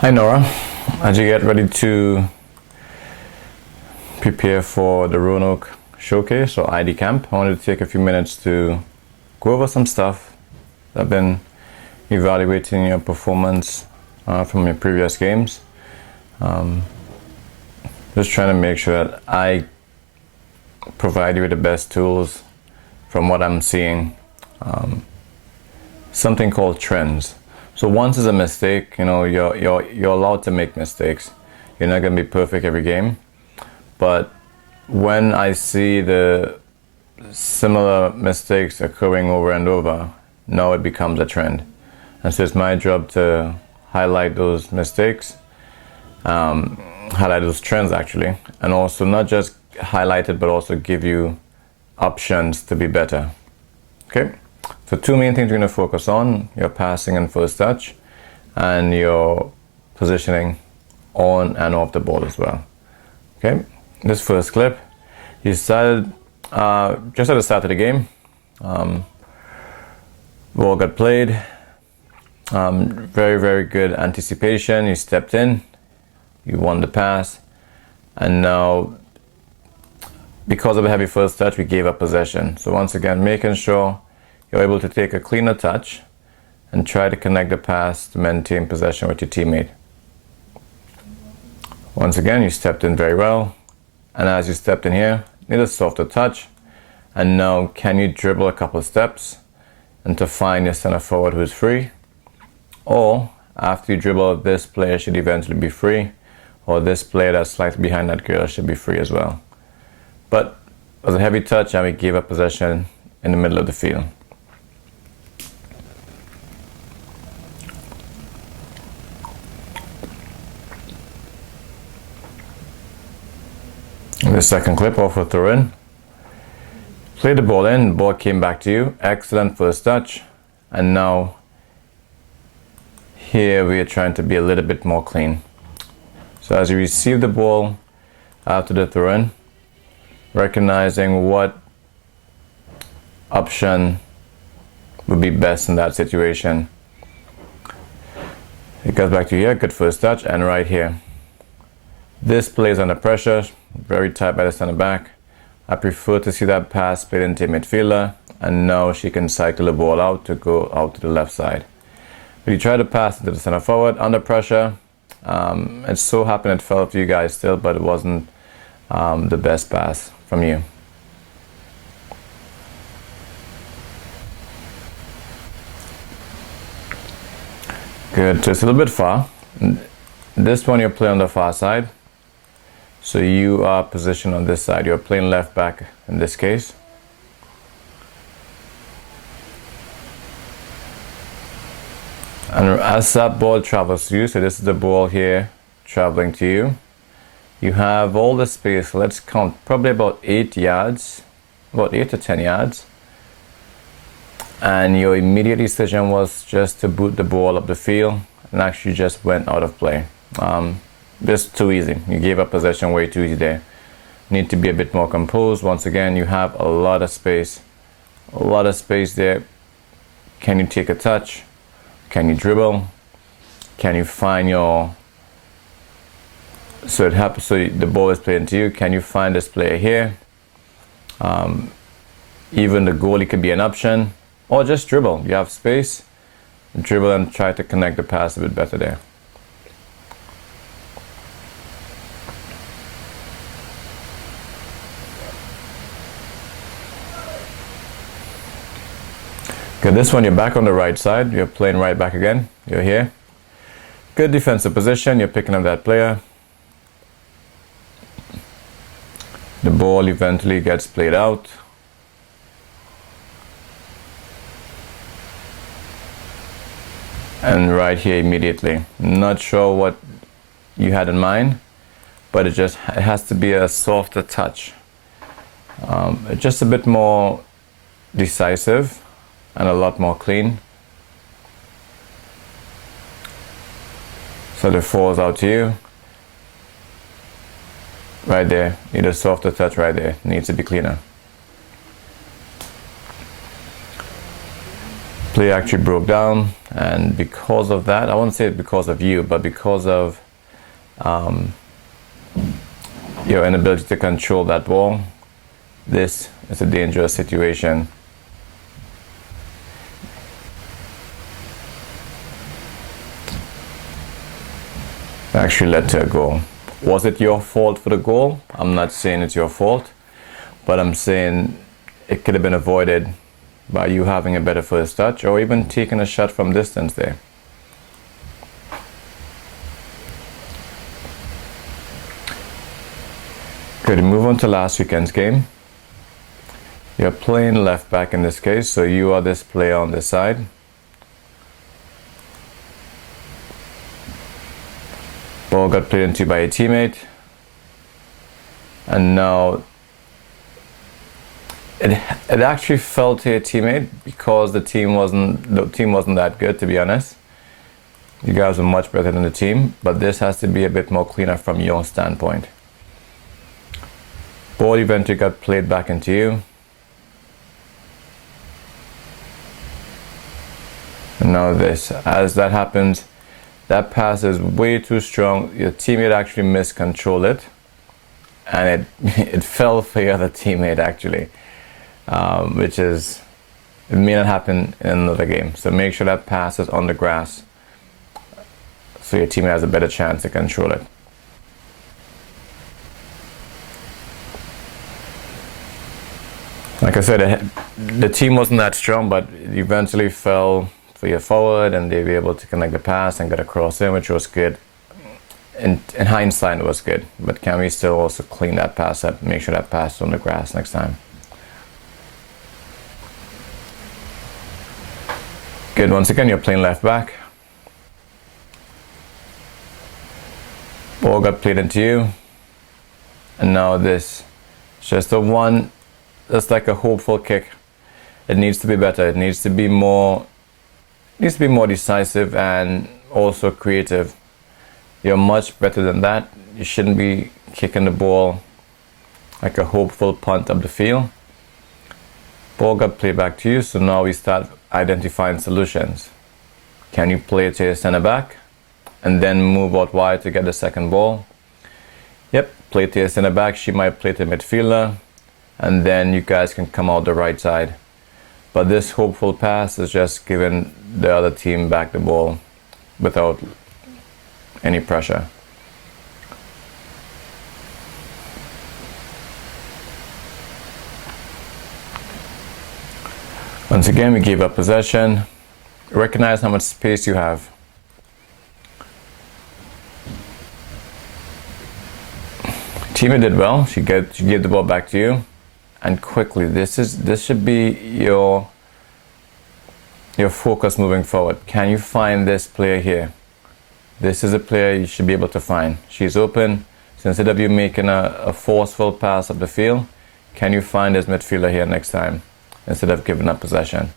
Hi Noura, as you get ready to prepare for the Roanoke Showcase or ID Camp, I wanted to take a few minutes to go over some stuff. I've been evaluating your performance from your previous games. Just trying to make sure that I provide you with the best tools from what I'm seeing. Something called trends. So once is a mistake, you're allowed to make mistakes. You're not going to be perfect every game. But when I see the similar mistakes occurring over and over, now it becomes a trend. And so it's my job to highlight those mistakes, highlight those trends actually, and also not just highlight it, but also give you options to be better. Okay? So two main things you're going to focus on: your passing and first touch, and your positioning on and off the ball as well. Okay, this first clip, you started just at the start of the game. Ball got played. Very good anticipation. You stepped in, you won the pass, and now because of a heavy first touch, we gave up possession. So once again, making sure you're able to take a cleaner touch and try to connect the pass to maintain possession with your teammate. Once again, you stepped in very well, and as you stepped in here, need a softer touch, and now can you dribble a couple of steps and to find your center forward who's free, or after you dribble, this player should eventually be free, or this player that's slightly behind that girl should be free as well. But it was a heavy touch and we gave up possession in the middle of the field. The second clip off a throw in. Played the ball in, ball came back to you. Excellent first touch. And now here we are trying to be a little bit more clean. So as you receive the ball after the throw in, recognizing what option would be best in that situation. It goes back to here, good first touch, and right here. This plays under pressure, very tight by the center back. I prefer to see that pass played into midfielder, and now she can cycle the ball out to go out to the left side. But you try to pass into the center forward under pressure. It so happened it fell for you guys still, but it wasn't the best pass from you. Good, so it's a little bit far. This one you're playing on the far side. So you are positioned on this side. You're playing left back in this case. And as that ball travels to you, so this is the ball here traveling to you, you have all the space. Let's count, probably about 8 yards, about 8 to 10 yards. And your immediate decision was just to boot the ball up the field, and actually just went out of play. Just too easy. You gave up possession way too easy there. Need to be a bit more composed. Once again, you have a lot of space. A lot of space there. Can you take a touch? Can you dribble? Can you find your... So it happens, so the ball is playing to you. Can you find this player here? Even the goalie could be an option. Or just dribble. You have space. Dribble and try to connect the pass a bit better there. Good, this one you're back on the right side. You're playing right back again. You're here. Good defensive position. You're picking up that player. The ball eventually gets played out. And right here immediately. Not sure what you had in mind, but it has to be a softer touch. Just a bit more decisive and a lot more clean. So it falls out to you. Right there. Need a softer touch right there. Needs to be cleaner. play actually broke down, and because of that, I won't say because of you, but because of your inability to control that ball, this is a dangerous situation. It actually led to a goal. Was it your fault for the goal? I'm not saying it's your fault, but I'm saying it could have been avoided by you having a better first touch, or even taking a shot from distance there. Good, move on to last weekend's game. You're playing left back in this case, so you are this player on this side. Ball got played into by a teammate, and now it actually fell to a teammate because the team wasn't that good, to be honest. You guys are much better than the team, but this has to be a bit more cleaner from your standpoint. Ball eventually got played back into you. And now this, as that happens, that pass is way too strong. Your teammate actually miscontrolled it, and it fell for your other teammate actually, which is, it may not happen in another game. So make sure that pass is on the grass, so your teammate has a better chance to control it. Like I said, the team wasn't that strong, but it eventually fell for your forward, and they were able to connect the pass and get across in, which was good. In hindsight, it was good, but can we still also clean that pass up, make sure that pass is on the grass next time? Good, once again, you're playing left back. Ball got played into you, and now this, it's just a one, that's like a hopeful kick. It needs to be better, it needs to be more decisive and also creative. You're much better than that. You shouldn't be kicking the ball like a hopeful punt up the field. Ball got played back to you, so now we start identifying solutions. Can you play it to your center back and then move out wide to get the second ball? Yep, play it to your center back. She might play to midfielder, and then you guys can come out the right side. But this hopeful pass is just giving the other team back the ball without any pressure. Once again, we give up possession. Recognize how much space you have. Teammate did well. She gave the ball back to you, and quickly. This should be your focus moving forward. Can you find this player here? This is a player you should be able to find. She's open. So instead of you making a forceful pass up the field, can you find this midfielder here next time instead of giving up possession?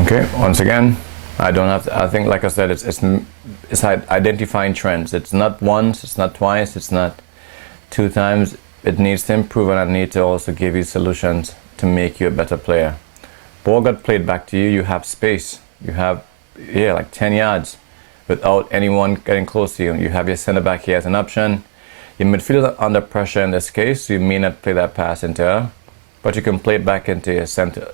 Okay, once again, I don't have to, I think, like I said, it's identifying trends. It's not once, it's not twice, it's not 2 times. It needs to improve, and I need to also give you solutions to make you a better player. Ball got played back to you, you have space. You have, like 10 yards without anyone getting close to you. You have your center back here as an option. Your midfielder under pressure in this case, so you may not play that pass into her, but you can play it back into your center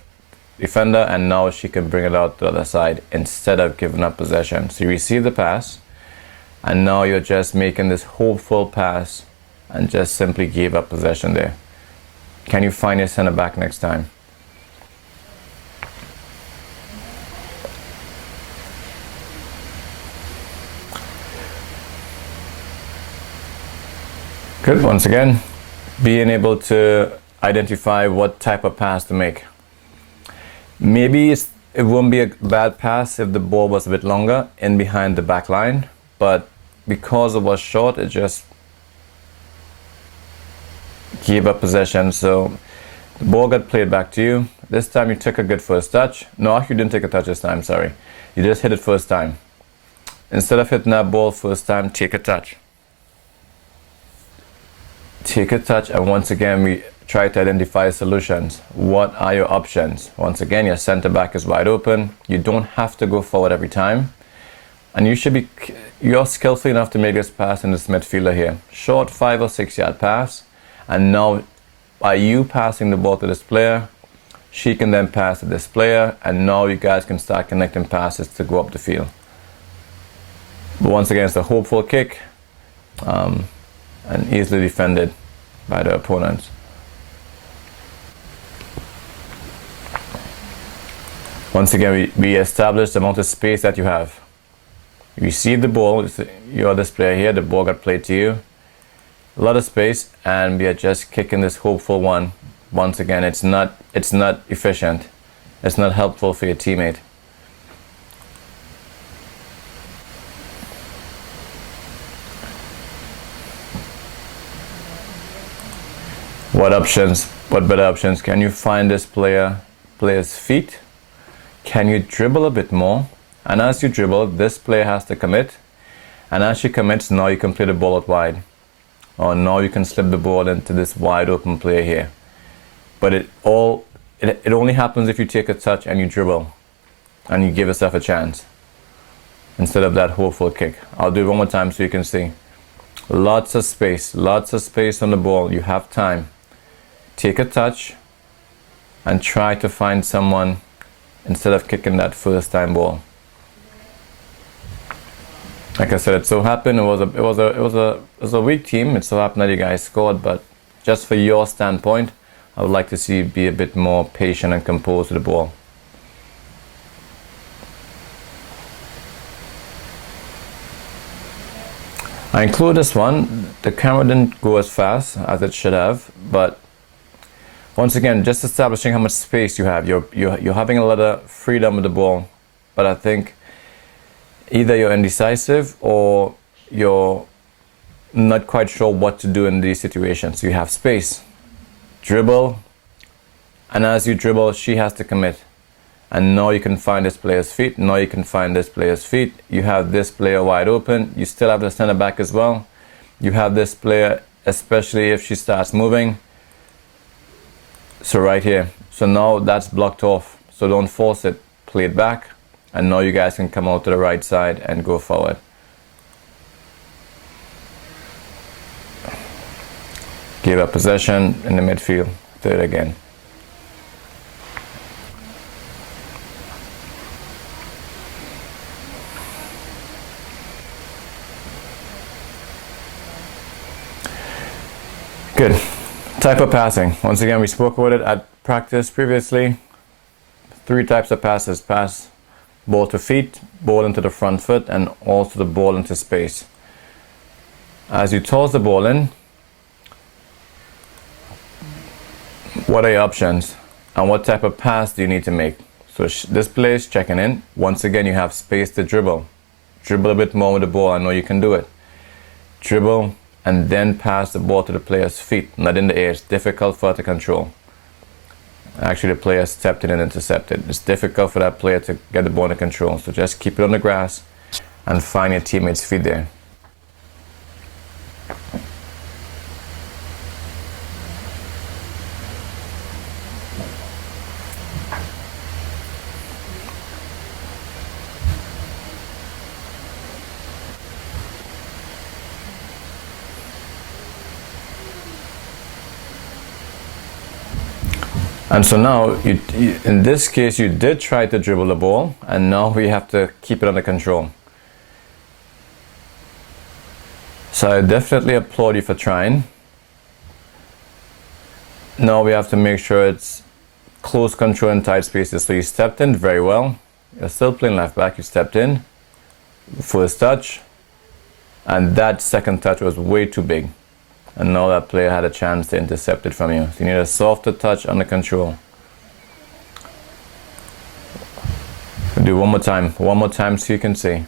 defender, and now she can bring it out the other side instead of giving up possession. So you receive the pass, and now you're just making this hopeful pass and just simply gave up possession there. Can you find your center back next time? Good, once again, being able to identify what type of pass to make. Maybe it won't be a bad pass if the ball was a bit longer in behind the back line, but because it was short, it just Gave up possession, so the ball got played back to you. This time you took a good first touch. No, you didn't take a touch this time, sorry. You just hit it first time. Instead of hitting that ball first time, take a touch. Take a touch, and once again we try to identify solutions. What are your options? Once again, your center back is wide open. You don't have to go forward every time. And you're skillful enough to make this pass in this midfielder here. Short 5 or 6 yard pass. And now by you passing the ball to this player, she can then pass to this player, and now you guys can start connecting passes to go up the field. But once again, it's a hopeful kick, and easily defended by the opponents. Once again, we establish the amount of space that you have. You receive the ball, you're this player here, the ball got played to you. A lot of space, and we are just kicking this hopeful one. Once again, it's not efficient. It's not helpful for your teammate. What better options? Can you find this player's feet? Can you dribble a bit more? And as you dribble, this player has to commit. And as she commits, now you can play the ball out wide. Or now you can slip the ball into this wide open player here. But it only happens if you take a touch and you dribble and you give yourself a chance instead of that hopeful kick. I'll do it one more time so you can see. Lots of space on the ball. You have time. Take a touch and try to find someone instead of kicking that first time ball. Like I said, it so happened it was a weak team. It so happened that you guys scored, but just for your standpoint, I would like to see you be a bit more patient and composed with the ball. I include this one. The camera didn't go as fast as it should have, but once again, just establishing how much space you have. You're having a lot of freedom with the ball, but I think either you're indecisive or you're not quite sure what to do in these situations. You have space. Dribble, and as you dribble, she has to commit. And now you can find this player's feet. Now you can find this player's feet. You have this player wide open. You still have the center back as well. You have this player, especially if she starts moving. So right here. So now that's blocked off. So don't force it. Play it back. And now you guys can come out to the right side and go forward. Give up possession in the midfield. Do it again. Good. Type of passing. Once again, we spoke about it at practice previously. 3 types of passes. Pass ball to feet, ball into the front foot, and also the ball into space. As you toss the ball in, what are your options? And what type of pass do you need to make? So this play is checking in. Once again, you have space to dribble. Dribble a bit more with the ball. I know you can do it. Dribble and then pass the ball to the player's feet. Not in the air. It's difficult for her to control. Actually, the player stepped in and intercepted. It's difficult for that player to get the ball under control. So just keep it on the grass and find your teammates' feet there. And so now, in this case, you did try to dribble the ball, and now we have to keep it under control. So I definitely applaud you for trying. Now we have to make sure it's close control in tight spaces. So you stepped in very well. You're still playing left back. You stepped in, first touch, and that second touch was way too big. And now that player had a chance to intercept it from you. So you need a softer touch under control. We'll do one more time so you can see.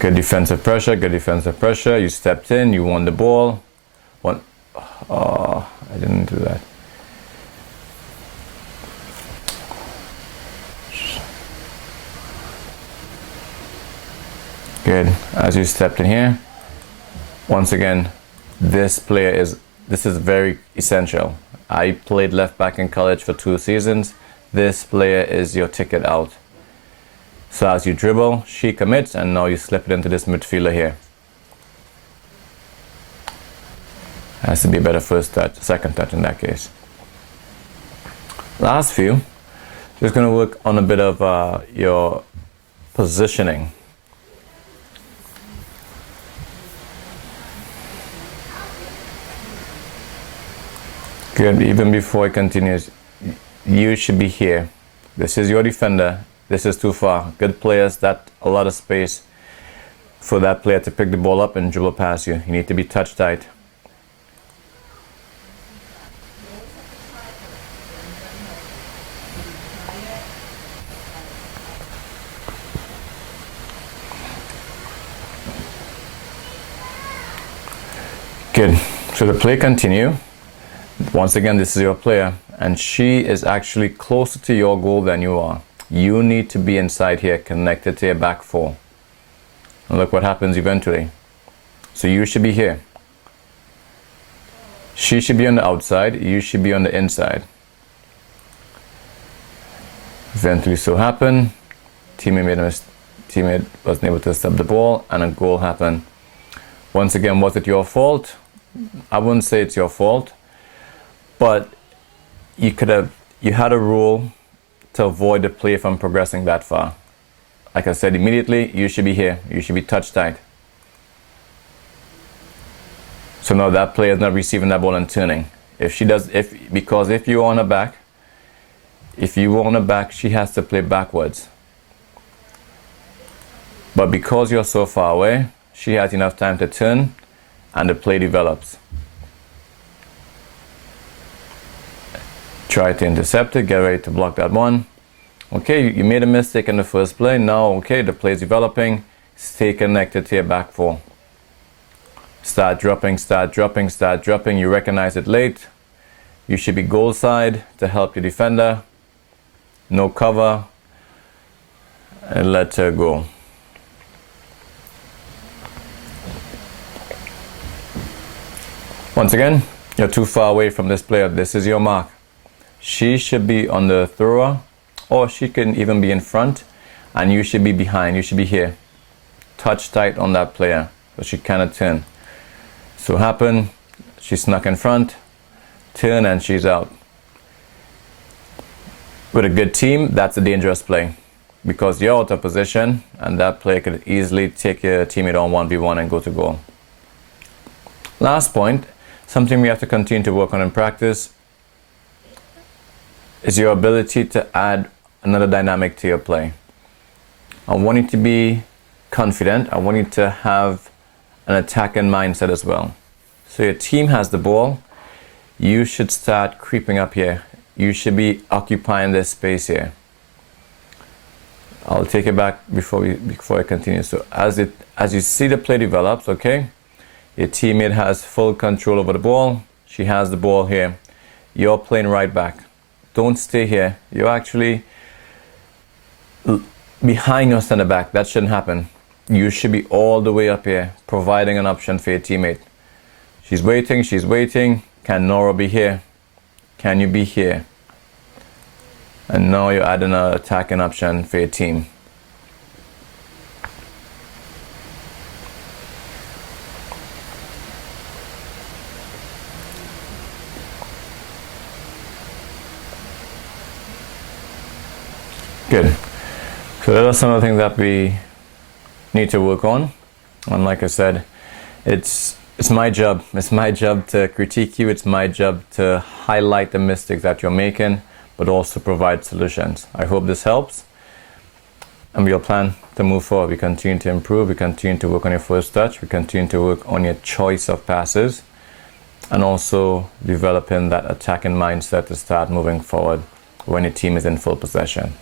Good defensive pressure, good defensive pressure. You stepped in, you won the ball. Oh, I didn't do that. Good. As you stepped in here, once again, this is very essential. I played left back in college for 2 seasons. This player is your ticket out. So as you dribble, she commits, and now you slip it into this midfielder here. Has to be a better first touch, second touch in that case. Last few, just going to work on a bit of your positioning. Good. Even before it continues, you should be here. This is your defender. This is too far. Good players, that a lot of space for that player to pick the ball up and dribble past you. You need to be touch tight. Good. So the play continue. Once again, this is your player, and she is actually closer to your goal than you are. You need to be inside here, connected to your back four. And look what happens eventually. So you should be here. She should be on the outside, you should be on the inside. Eventually so happened. Teammate wasn't able to stop the ball, and a goal happened. Once again, was it your fault? I wouldn't say it's your fault, but you had a rule to avoid the play from progressing that far. Like I said, immediately you should be here. You should be touch tight. So now that player is not receiving that ball and turning. Because if you're on her back, she has to play backwards. But because you're so far away, she has enough time to turn, and the play develops. Try to intercept it, get ready to block that one. Okay, you made a mistake in the first play. Now, okay, the play is developing. Stay connected to your back four. Start dropping, start dropping, start dropping. You recognize it late. You should be goal side to help your defender. No cover. And let her go. Once again, you're too far away from this player. This is your mark. She should be on the thrower, or she can even be in front, and you should be behind. You should be here. Touch tight on that player so she cannot turn. So happen, she snuck in front, turn, and she's out. With a good team, that's a dangerous play, because you're out of position, and that player could easily take your teammate on 1v1 and go to goal. Last point, something we have to continue to work on in practice, is your ability to add another dynamic to your play. I want you to be confident. I want you to have an attacking mindset as well. So your team has the ball. You should start creeping up here. You should be occupying this space here. I'll take it back before I continue. So as you see the play develops, okay, your teammate has full control over the ball. She has the ball here. You're playing right back. Don't stay here. You're actually behind your center back. That shouldn't happen. You should be all the way up here, providing an option for your teammate. She's waiting, she's waiting. Can Noura be here? Can you be here? And now you're adding an attacking option for your team. Good. So those are some of the things that we need to work on. And like I said, it's my job. It's my job to critique you. It's my job to highlight the mistakes that you're making, but also provide solutions. I hope this helps. And we'll plan to move forward. We continue to improve. We continue to work on your first touch. We continue to work on your choice of passes, and also developing that attacking mindset to start moving forward when your team is in full possession.